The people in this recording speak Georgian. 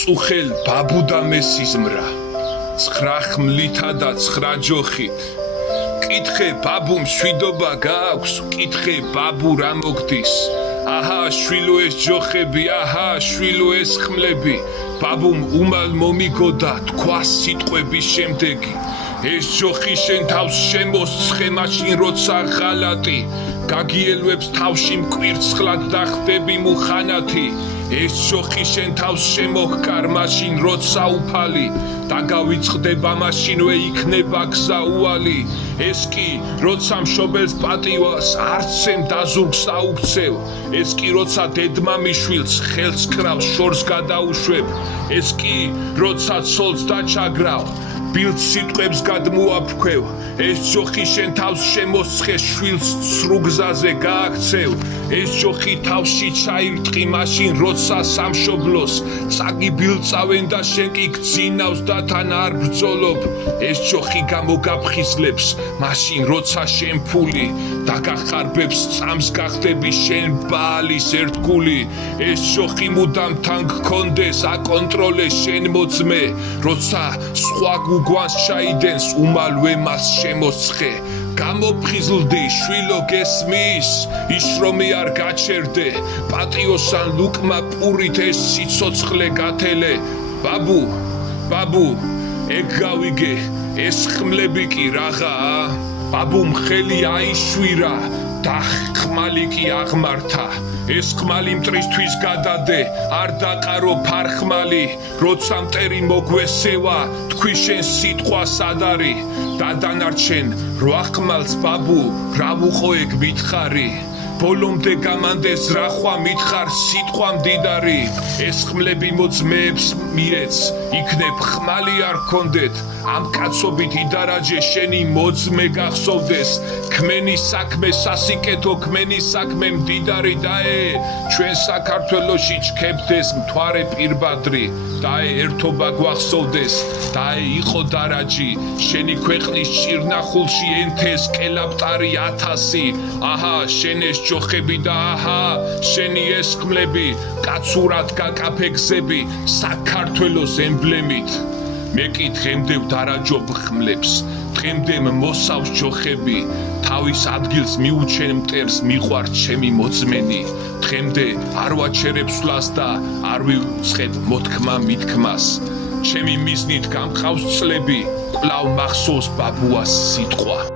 წუხელ ბაბუ და მესიზმრა 9 ხმლითა და 9 ჯოხით კითხე ბაბუ მშვიდობა გააქვს კითხე ბაბუ რა მოგდის აჰა შვილო ეს ჯოხები აჰა შვილო ეს ხმლები ბაბუმ უმალ მომიგოდა თქვა სიტყვების შემდეგი ეს ჯოხი შენ თავს შემოსცხე მაშინ როცა ღალატი გაგიელვებს თავში მკვირცხლად და ხდები მუხანათი ეს ჯოხი შენ თავს შემოჰკარ მაშინ როცა უფალი და გავიწყდება მაშინვე იქნება გზა უალი ეს კი როცა მშობელს პატივას არცემ დაზურგს აუქცევ ეს კი როცა დედმამიშვილს ხელს კრავს შორს გადაუშვებ ეს კი როცა ცოლს დაჩაგრავ ბილდ სიტყვებს გადმოაფრქვევ ეს ჯოხი შენ თავს შემოსცხე შვილს სრუგზაზე გააქცევ ეს ჯოხი თავში ჩაირტყი მაშინ როცა სამშობლოს წაგიბილწავენ და შენ კი გძინავს და თან არ ბრძოლობ ეს ჯოხი გამოგაფხიზლებს მაშინ როცა შენ ფული დაგახარბებს წამს გახდები შენ ბაალის ერთგული ეს ჯოხი მუდამ თან გქონდეს აკონტროლე შენ მოძმე როცა სხვა გუგვანს ჩაიდენს უმალვე მას შემოსცხე გამოფხიზლდი შვილო გესმის იშრომი არ გაჩერდე პატიოსან ლუკმა პურით ეს სიცოცხლე გათელე ბაბუ ეგ გავიგე ეს ხმლები კი რაღაცა ბაბუმ ხელი აიშვირა და ხმალი კი აღმართა ეს ხმალი მტრისთვის გადადე არ დაყარო ფარხმალი როცა მტერი მოგვესევა თქვი შენ სიტყვა სად არის და დანარჩენ 8 ხმალს ბაბუ რა ვუყო ეგ მითხარი ბოლომდე გამანდეს რა მითხარ სიტყვა მდიდარი ეს ხმლები მოძმეებს მიეც იქნებ ხმალი არ გქონდეთ ამ კაცობით იდარაჯე შენი მოძმე გახსოვდეს ქმენი საქმე სასიკეთო ქმენი საქმე მდიდარი დაე ჩვენ საქართველოში ჩქებდეს მთვარე პირბადრი დაე ერთობა გვახსოვდეს დაე იყო დარაჯი შენი ქვეყნის ჭირნახულში ენთეს კელაპტარი 1000 აჰა შენ ეს ჯოხები და აჰა შენი ეს ხმლები კაცურად გაკაფე გზები საქართველოს ემბლემით მე კი დღემდე ვდარაჯობ ხმლებს დღემდე მოსავს ჯოხები თავის ადგილს მიუჩენ მტერს მიყვართ ჩემი მოძმენი დღემდე არ ვაჩერებ სვლას და არ ვიწყებ მოთქმა მითქმას ჩემი მიზნით გამყავს წლები კვლავ მახსოვს ბაბუას სიტყვა